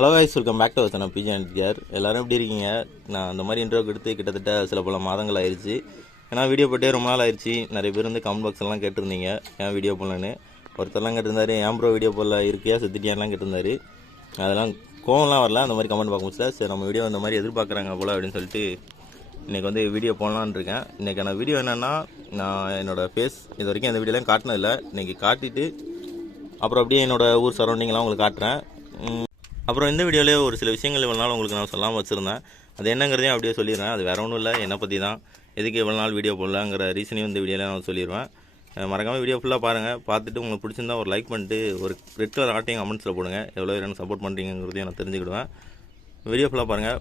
Hello guys, welcome back to our channel PG and DR. எல்லோரும் எப்படி இருக்கீங்க? நான் அந்த மாதிரி இன்ட்ரோ கொடுத்து கிட்டத்தட்ட சில பல மாதங்கள் ஆயிடுச்சு. ஏன்னா வீடியோ போட்டே ரொம்ப நாள் ஆயிடுச்சு. நிறைய பேர் வந்து கமெண்ட் பாக்ஸ் எல்லாம் கேட்டிருந்தீங்க ஏன் வீடியோ போடலன்னு. ஒருத்தர்லாம் கேட்டிருந்தாரு, ஏன் ப்ரோ வீடியோ போடல, இருக்கியா செத்துட்டியான்லாம் கேட்டிருந்தாரு. அதெல்லாம் கோவம்லாம் வரல, அந்த மாதிரி கமெண்ட் பார்க்க முடியல. சரி, நம்ம வீடியோ அந்த மாதிரி எதிர்பார்க்குறாங்க போல் அப்படின்னு சொல்லிட்டு இன்றைக்கி வந்து வீடியோ போடலான்னு இருக்கேன். இன்றைக்கான வீடியோ என்னென்னா, நான் என்னோடய ஃபேஸ் இது வரைக்கும் அந்த வீடியோலாம் காட்டினதில்லை. இன்றைக்கி காட்டிட்டு அப்புறம் அப்படியே என்னோடய ஊர் சரௌண்டிங்லாம் உங்களுக்கு காட்டுறேன். அப்புறம் இந்த வீடியோவிலே ஒரு சில விஷயங்கள் இவ்வளோ நாள் உங்களுக்கு நான் சொல்லாமல் வச்சுருந்தேன். அது என்னங்கிறதையும் அப்படியே சொல்லிடுறேன். அது வேறு ஒன்றும் இல்லை, என்னை பற்றி தான். எதுக்கு இவ்வளோ நாள் வீடியோ போடலாங்கிற ரீசனையும் இந்த வீடியோவில் நான் சொல்லிடுவேன். மறக்காமல் வீடியோ ஃபுல்லாக பாருங்கள். பார்த்துட்டு உங்களுக்கு பிடிச்சிருந்தா ஒரு லைக் பண்ணிட்டு ஒரு ரெட் கலர் ஆட்டையும் கமெண்ட்ஸில் போடுங்க. எவ்வளோ எனக்கு சப்போர்ட் பண்ணுறீங்கிறதையும் நான் தெரிஞ்சுக்கிடுவேன். வீடியோ ஃபுல்லாக பாருங்கள்.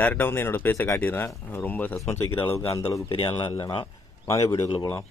டேரெக்டாக வந்து என்னோடய ஃபேஸை காட்டிடுறேன். ரொம்ப சஸ்பென்ஸ் வைக்கிற அளவுக்கு அந்தளவுக்கு பெரிய ஆள்லாம் இல்லைனா. வாங்க வீடியோக்குள்ளே போகலாம்.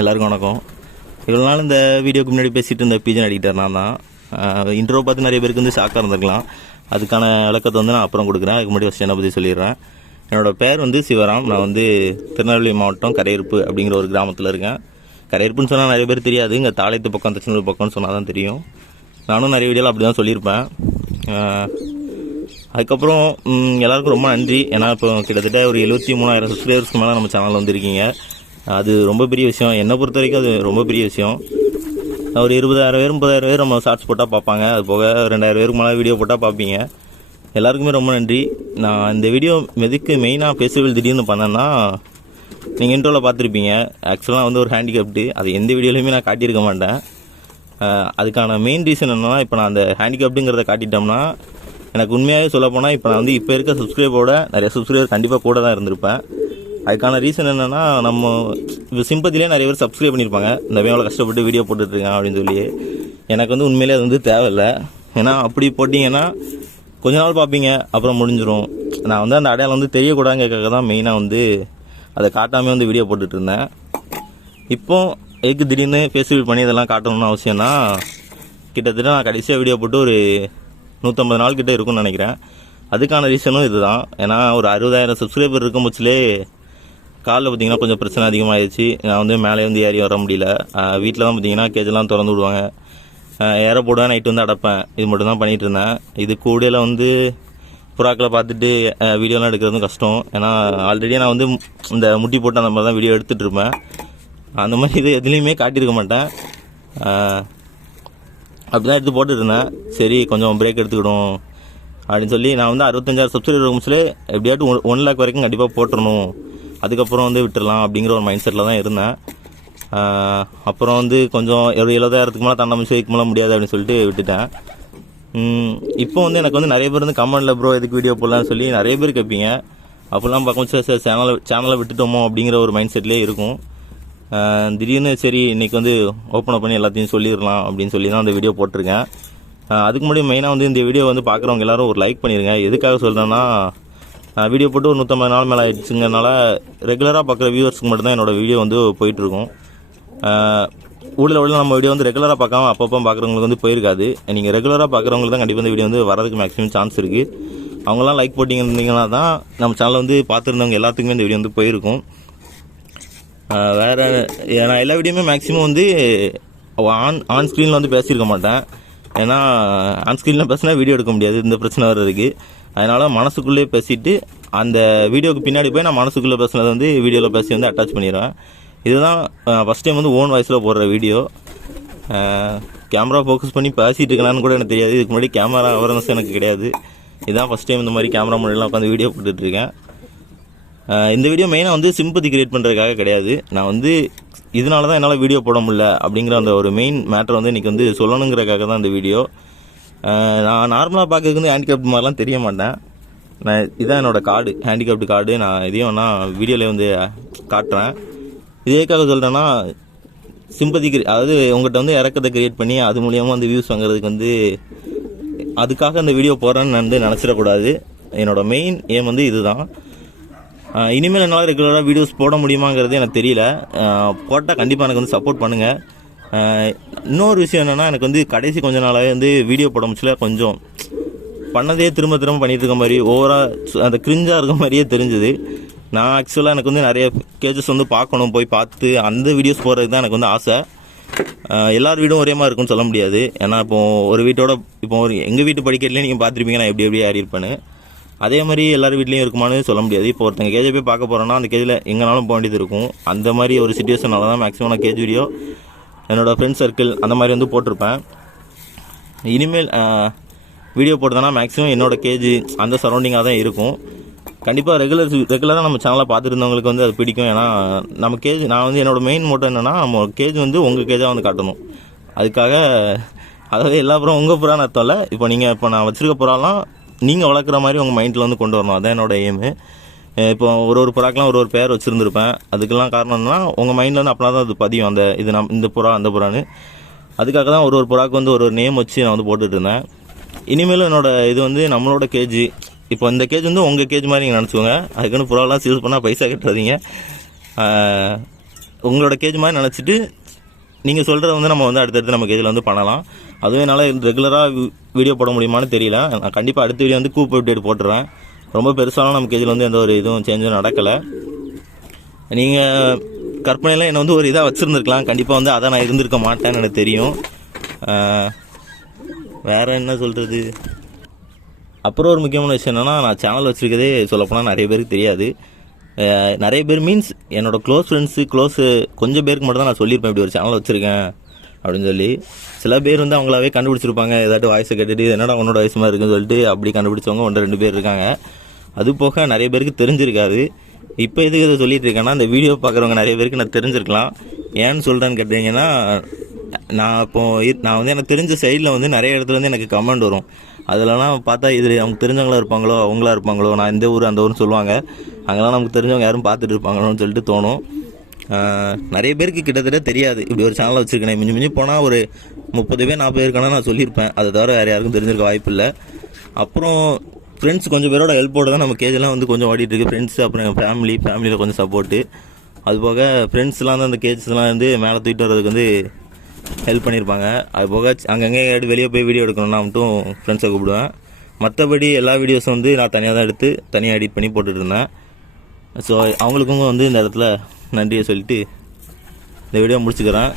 எல்லாருக்கும் வணக்கம். இவ்வளோ நாள் இந்த வீடியோக்கு முன்னாடி பேசிகிட்டு இருந்த பிஜன் எடிட்டர் நான் தான். இன்ட்ரோ பார்த்து நிறைய பேருக்கு வந்து ஷாக்காக இருந்திருக்கலாம். அதுக்கான விளக்கத்தை வந்து நான் அப்புறம் கொடுக்குறேன். அதுக்கு முன்னாடி ஃபஸ்ட் என்னை பற்றி சொல்லிடுறேன். என்னோடய பேர் வந்து சிவராம். நான் வந்து திருநெல்வேலி மாவட்டம் கரையிருப்பு அப்படிங்கிற ஒரு கிராமத்தில் இருக்கேன். கரையிருப்புன்னு சொன்னால் நிறைய பேர் தெரியாது. இங்கே தாளையத்து பக்கம் திருச்செந்தூர் பக்கம்னு சொன்னால் தான் தெரியும். நானும் நிறைய வீடியோவில் அப்படி தான் சொல்லியிருப்பேன். அதுக்கப்புறம் எல்லாருக்கும் ரொம்ப நன்றி. ஏன்னா இப்போ கிட்டத்தட்ட ஒரு 73,000 சப்ஸ்கிரைபர்ஸ்க்கு மேலே நம்ம சேனலில் வந்துருக்கீங்க. அது ரொம்ப பெரிய விஷயம். என்னை பொறுத்த வரைக்கும் அது ரொம்ப பெரிய விஷயம். ஒரு 20,000 பேர் 30,000 பேர் நம்ம ஷார்ட்ஸ் போட்டால் பார்ப்பாங்க. அது போக 2,000 பேருக்கு மேலே வீடியோ போட்டால் பார்ப்பீங்க. எல்லாருக்குமே ரொம்ப நன்றி. நான் இந்த வீடியோ எதுக்கு மெயினாக ஃபெஸ்டிவல் திடீர்னு பண்ணேன்னா, நீங்கள் இன்ட்ரோவில் பார்த்துருப்பீங்க. ஆக்சுவலாக வந்து ஒரு ஹேண்டிகேப்டு, அது எந்த வீடியோலையுமே நான் காட்டியிருக்க மாட்டேன். அதுக்கான மெயின் ரீசன் என்னென்னா, இப்போ நான் அந்த ஹேண்டிகேப்டுங்கிறத காட்டிட்டோம்னா, எனக்கு உண்மையாகவே சொல்லப்போனால் இப்போ நான் வந்து இப்போ இருக்க சப்ஸ்கிரைபரோட நிறைய சப்ஸ்கிரைபர் கண்டிப்பாக கூட தான் இருந்திருப்பேன். அதுக்கான ரீசன் என்னென்னா, நம்ம இப்போ சிம்பத்திலே நிறைய பேர் சப்ஸ்கிரைப் பண்ணியிருப்பாங்க. இந்த எவ்வளோ கஷ்டப்பட்டு வீடியோ போட்டுட்ருக்கேன் அப்படின்னு சொல்லி. எனக்கு வந்து உண்மையிலே அது வந்து தேவையில்லை. ஏன்னா அப்படி போட்டிங்கன்னா கொஞ்ச நாள் பார்ப்பீங்க, அப்புறம் முடிஞ்சிடும். நான் வந்து அந்த அடையாளம் வந்து தெரியக்கூடாதுங்கிறதுக்காக தான் மெயினாக வந்து அதை காட்டாமல் வந்து வீடியோ போட்டுட்ருந்தேன். இப்போ எதுக்கு திடீர்னு ஃபேஸ்புக் பண்ணி இதெல்லாம் காட்டணும்னு அவசியம்னா, கிட்டத்தட்ட நான் கடைசியாக வீடியோ போட்டு ஒரு 150 நாள் கிட்டே இருக்கும்னு நினைக்கிறேன். அதுக்கான ரீசனும் இதுதான். ஏன்னா ஒரு 60,000 சப்ஸ்கிரைபர் இருக்கும் பட்சத்திலே காலில் பார்த்திங்கன்னா கொஞ்சம் பிரச்சனை அதிகமாகிடுச்சு. நான் வந்து மேலே வந்து ஏறி வர முடியல. வீட்டில் தான் பார்த்திங்கன்னா கேஜெல்லாம் திறந்து விடுவாங்க. ஏற போடுவேன், நைட்டு வந்து அடைப்பேன். இது மட்டும் தான் பண்ணிகிட்டு இருந்தேன். இது கூடையில் வந்து புறாக்களை பார்த்துட்டு வீடியோலாம் எடுக்கிறதும் கஷ்டம். ஏன்னா ஆல்ரெடி நான் வந்து இந்த முட்டி போட்டு அந்த மாதிரி தான் வீடியோ எடுத்துகிட்டு இருப்பேன். அந்த மாதிரி இது எதுலேயுமே காட்டியிருக்க மாட்டேன். அப்படி தான் எடுத்து போட்டுட்டு இருந்தேன். சரி, கொஞ்சம் பிரேக் எடுத்துக்கிடும் அப்படின்னு சொல்லி நான் வந்து 65,000 சப்ஸ்கிரைபர் ரூம்ஸ்லேயே எப்படியாட்டும் 1 லேக் வரைக்கும் கண்டிப்பாக போட்டுறணும், அதுக்கப்புறம் வந்து விட்டுடலாம் அப்படிங்கிற ஒரு மைண்ட் செட்டில் தான் இருந்தேன். அப்புறம் வந்து கொஞ்சம் ஒரு 70,000க்கு மேலே தாண்டாமல் இதுக்கு மேலே முடியாது அப்படின்னு சொல்லிட்டு விட்டுட்டேன். இப்போ வந்து எனக்கு வந்து நிறைய பேர் வந்து கமெண்டில் ப்ரோ எதுக்கு வீடியோ போடலான்னு சொல்லி நிறைய பேர் கேட்பீங்க. அப்போல்லாம் பார்க்கும்போது சார் சேனலை விட்டுட்டோமோ அப்படிங்கிற ஒரு மைண்ட் செட்லேயே இருக்கும். திடீர்னு சரி இன்றைக்கி வந்து ஓப்பன் பண்ணி எல்லாத்தையும் சொல்லிடலாம் அப்படின்னு சொல்லி தான் அந்த வீடியோ போட்டிருக்கேன். அதுக்கு முன்னாடி மெயினாக வந்து இந்த வீடியோ வந்து பார்க்குறவங்க எல்லோரும் ஒரு லைக் பண்ணிடுங்க. எதுக்காக சொல்கிறேன்னா, வீடியோ போட்டு ஒரு 150 நாள் மேலே ஆகிடுச்சுங்கனால ரெகுலராக பார்க்குற வியூவர்ஸ்க்கு மட்டும்தான் என்னோடய வீடியோ வந்து போயிட்டுருக்கும். உள்ள நம்ம வீடியோ வந்து ரெகுலராக பார்க்காம அப்பப்போ பார்க்குறவங்களுக்கு வந்து போயிருக்காது. நீங்கள் ரெகுலராக பார்க்குறவங்களுக்கு தான் கண்டிப்பாக இந்த வீடியோ வந்து வரதுக்கு மேக்ஸிமம் சான்ஸ் இருக்குது. அவங்களாம் லைக் போட்டிங்கன்னா தான் நம்ம சேனலில் வந்து பார்த்துருந்தவங்க எல்லாத்துக்குமே இந்த வீடியோ வந்து போயிருக்கும். வேறு நான் எல்லா வீடியோமே மேக்ஸிமம் வந்து ஆன் ஸ்க்ரீனில் வந்து பேசியிருக்க மாட்டேன். ஏன்னா ஆன் ஸ்க்ரீனில் பேசினா வீடியோ எடுக்க முடியாது, இந்த பிரச்சனை வேறு இருக்குது. அதனால் மனசுக்குள்ளே பேசிவிட்டு அந்த வீடியோக்கு பின்னாடி போய் நான் மனசுக்குள்ளே பேசுனதை வந்து வீடியோவில் பேசி வந்து அட்டாச் பண்ணிடுவேன். இதுதான் ஃபஸ்ட் டைம் வந்து ஓன் வாய்ஸில் போடுற வீடியோ. கேமரா ஃபோக்கஸ் பண்ணி பேசிகிட்டு இருக்கலான்னு கூட எனக்கு தெரியாது. இதுக்கு முன்னாடி கேமரா அவேர்னஸ் எனக்கு கிடையாது. இதுதான் ஃபஸ்ட் டைம் இந்த மாதிரி கேமரா முன்னாடிலாம் உட்காந்து வீடியோ போட்டுட்ருக்கேன். இந்த வீடியோ மெயினாக வந்து சிம்பத்தி கிரியேட் பண்ணுறதுக்காக கிடையாது. நான் வந்து இதனால தான் என்னால் வீடியோ போட முடியல அப்படிங்கிற அந்த ஒரு மெயின் மேட்டர் வந்து இன்றைக்கி வந்து சொல்லணுங்கிறக்காக தான் இந்த வீடியோ. நான் நார்மலாக பார்க்கறதுக்கு வந்து ஹேண்டிகேப்ட் மாதிரிலாம் தெரிய மாட்டேன். இதான் என்னோடய கார்டு, ஹேண்டிகேப்டு கார்டு. நான் இதையும் நான் வீடியோவில் வந்து காட்டுறேன். இதேக்காக சொல்கிறேன்னா, அதாவது உங்கள்கிட்ட வந்து இறக்கத்தை கிரியேட் பண்ணி அது மூலியமாக வந்து வியூஸ் வாங்குறதுக்கு வந்து அதுக்காக அந்த வீடியோ போடுறேன்னு நான் வந்து நினச்சிடக்கூடாது. என்னோடய மெயின் ஏம் வந்து இதுதான். இனிமேல் என்னால் ரெகுலராக வீடியோஸ் போட முடியுமாங்கிறது எனக்கு தெரியல. போட்டால் கண்டிப்பாக எனக்கு வந்து சப்போர்ட் பண்ணுங்கள். இன்னொரு விஷயம் என்னென்னா, எனக்கு வந்து கடைசி கொஞ்ச நாளாகவே வந்து வீடியோ போட முடியல. கொஞ்சம் பண்ணதே திரும்ப பண்ணிகிட்டு இருக்க மாதிரி ஓவராக அந்த கிரிஞ்சாக இருக்க மாதிரியே தெரிஞ்சுது. நான் ஆக்சுவலாக எனக்கு வந்து நிறைய கேஜஸ் வந்து பார்க்கணும், போய் பார்த்து அந்த வீடியோஸ் போடுறதுக்கு தான் எனக்கு வந்து ஆசை. எல்லார் வீடும் ஒரே மாதிரி இருக்குன்னு சொல்ல முடியாது. ஏன்னா ஒரு வீட்டோட எங்கள் வீட்டு படிக்கட்டிலே நீங்கள் பார்த்துருப்பீங்க நான் எப்படி ஆடி இருப்பேன்னு. அதே மாதிரி எல்லார் வீட்லேயும் இருக்குமானு சொல்ல முடியாது. இப்போ ஒருத்தங்க கேஜை போய் பார்க்க போகிறோன்னா அந்த கேஜில் எங்கேனாலும் போக வேண்டியது இருக்கும். அந்த மாதிரி ஒரு சிச்சுவேஷனால தான் மேக்ஸிமம் நான் கேஜ் வீடியோ என்னோடய ஃப்ரெண்ட்ஸ் சர்க்கிள் அந்த மாதிரி வந்து போட்டிருப்பேன். இனிமேல் வீடியோ போட்டதுன்னா மேக்ஸிமம் என்னோடய கேஜ் அந்த சரௌண்டிங்காக தான் இருக்கும். கண்டிப்பாக ரெகுலராக நம்ம சேனலை பார்த்துருந்தவங்களுக்கு வந்து அது பிடிக்கும். ஏன்னா நம்ம கேஜ் நான் வந்து என்னோடய மெயின் மோட்டோ என்னென்னா, நம்ம கேஜ் வந்து உங்கள் கேஜாக வந்து காட்டணும். அதுக்காக அதாவது எல்லா புறம் உங்கள் புறான்னு அர்த்தம் இல்லை. இப்போ நான் வச்சுருக்க புறாலாம் நீங்கள் வளர்க்குற மாதிரி உங்கள் மைண்டில் வந்து கொண்டு வரணும். அதான் என்னோடய எய்மு. இப்போ ஒரு புறாக்கெலாம் ஒரு பேர் வச்சுருந்துருப்பேன். அதுக்கெல்லாம் காரணம் என்னன்னா, உங்கள் மைண்டில் வந்து அப்படின்னா தான் அது பதியும். இந்த புறா அந்த புறான்னு. அதுக்காக தான் ஒரு புறாக்கு வந்து ஒரு நேம் வச்சு நான் வந்து போட்டுட்டு இருந்தேன். இனிமேலும் இது வந்து நம்மளோட கேஜ். இப்போ இந்த கேஜ் வந்து உங்கள் கேஜ் மாதிரி நீங்கள் நினச்சிக்கோங்க. அதுக்குன்னு புறாவெலாம் சேல்ஸ் பண்ணால் பைசா கட்டுறாதீங்க. உங்களோட கேஜ் மாதிரி நினச்சிட்டு நீங்கள் சொல்கிறத வந்து நம்ம வந்து அடுத்தடுத்து நம்ம கேஜில் வந்து பண்ணலாம். அதுவும் என்னால் ரெகுலராக வீடியோ போட முடியுமான்னு தெரியல. நான் கண்டிப்பாக அடுத்த வீடியோ வந்து கூப் அப்டேட் போட்டுறேன். ரொம்ப பெருசாலும் நம்ம கேஜில் வந்து எந்த ஒரு இதுவும் சேஞ்சும் நடக்கலை. நீங்கள் கற்பனையில் என்னை வந்து ஒரு இதாக வச்சுருந்துருக்கலாம். கண்டிப்பாக வந்து அதை நான் இருந்திருக்க மாட்டேன்னு எனக்கு தெரியும். வேறு என்ன சொல்கிறது. அப்புறம் ஒரு முக்கியமான விஷயம் என்னென்னா, நான் சேனல் வச்சுருக்கதே சொல்லப்போனால் நிறைய பேருக்கு தெரியாது. நிறைய பேர் மீன்ஸ் என்னோடய க்ளோஸ் ஃப்ரெண்ட்ஸு கொஞ்சம் பேருக்கு மட்டும் தான் நான் சொல்லியிருப்பேன் இப்படி ஒரு சேனல் வச்சுருக்கேன் அப்படின்னு சொல்லி. சில பேர் வந்து அவங்களாவே கண்டுபிடிச்சிருப்பாங்க. ஏதாட்டும் வாய்ஸை கேட்டுட்டு என்னடா உன்னோட வயசு மாதிரி இருக்குன்னு சொல்லிட்டு அப்படி கண்டுபிடிச்சவங்க 1-2 பேர் இருக்காங்க. அது போக நிறைய பேருக்கு தெரிஞ்சிருக்காது. இப்போ எதுக்கு இதை சொல்லிட்டு இருக்கேன்னா, இந்த வீடியோ பார்க்குறவங்க நிறைய பேருக்கு நான் தெரிஞ்சிருக்கலாம். ஏன்னு சொல்கிறேன்னு கேட்டிங்கன்னா, நான் வந்து எனக்கு தெரிஞ்ச சைடில் வந்து நிறைய இடத்துல வந்து எனக்கு கமெண்ட் வரும். அதிலலாம் பார்த்தா இது அவங்க தெரிஞ்சவங்களா இருப்பாங்களோ அவங்களா இருப்பாங்களோ, நான் இந்த ஊர் அந்த ஊர்னு சொல்லுவாங்க. அங்கெல்லாம் நமக்கு தெரிஞ்சவங்க யாரும் பார்த்துட்டு இருப்பாங்களோன்னு சொல்லிட்டு தோணும். நிறைய பேருக்கு கிட்டத்தட்ட தெரியாது இப்படி ஒரு சேனலை வச்சுருக்கேன். மிஞ்சி போனால் ஒரு 30 பேர் 40 பேருக்கான நான் சொல்லியிருப்பேன். அதை தவிர வேறு யாருக்கும் தெரிஞ்சிருக்க வாய்ப்பு இல்லை. அப்புறம் ஃப்ரெண்ட்ஸ் கொஞ்சம் பேரோட ஹெல்ப்போடு தான் நம்ம கேஜெல்லாம் வந்து கொஞ்சம் ஓடிட்டுருக்கு. ஃப்ரெண்ட்ஸு அப்புறம் எங்கள் ஃபேமிலியில் கொஞ்சம் சப்போர்ட்டு. அதுபோக ஃப்ரெண்ட்ஸ்லாம் தான் அந்த கேஜஸ்லாம் வந்து மேலே தூக்கிட்டு வர்றதுக்கு வந்து ஹெல்ப் பண்ணியிருப்பாங்க. அதுபோக அங்கங்கே வெளியே போய் வீடியோ எடுக்கணும்னா மட்டும் ஃப்ரெண்ட்ஸை கூப்பிடுவேன். மற்றபடி எல்லா வீடியோஸும் வந்து நான் தனியாக தான் எடுத்து தனியாக எடிட் பண்ணி போட்டுட்டு இருந்தேன். ஸோ அவங்களுக்கும் வந்து இந்த இடத்துல நன்றியை சொல்லிட்டு இந்த வீடியோ முடிச்சுக்கிறேன்.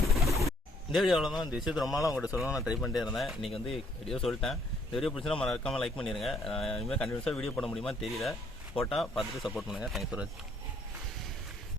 இந்த வீடியோவில் தான் இந்த விஷயத்தை ரொம்ப நாளாக உங்கள்கிட்ட சொல்லணும் நான் ட்ரை பண்ணிட்டே இருந்தேன். இன்றைக்கி வந்து வீடியோ சொல்லிட்டேன். இந்த வீடியோ பிடிச்சினா மறக்காமல் லைக் பண்ணிடுங்க. இனிமேல் கண்டினியூஸாக வீடியோ போட முடியுமா தெரியல. போட்டால் பார்த்துட்டு சப்போர்ட் பண்ணுங்கள். தேங்க்ஸ் ஃபார் வாட்சிங்.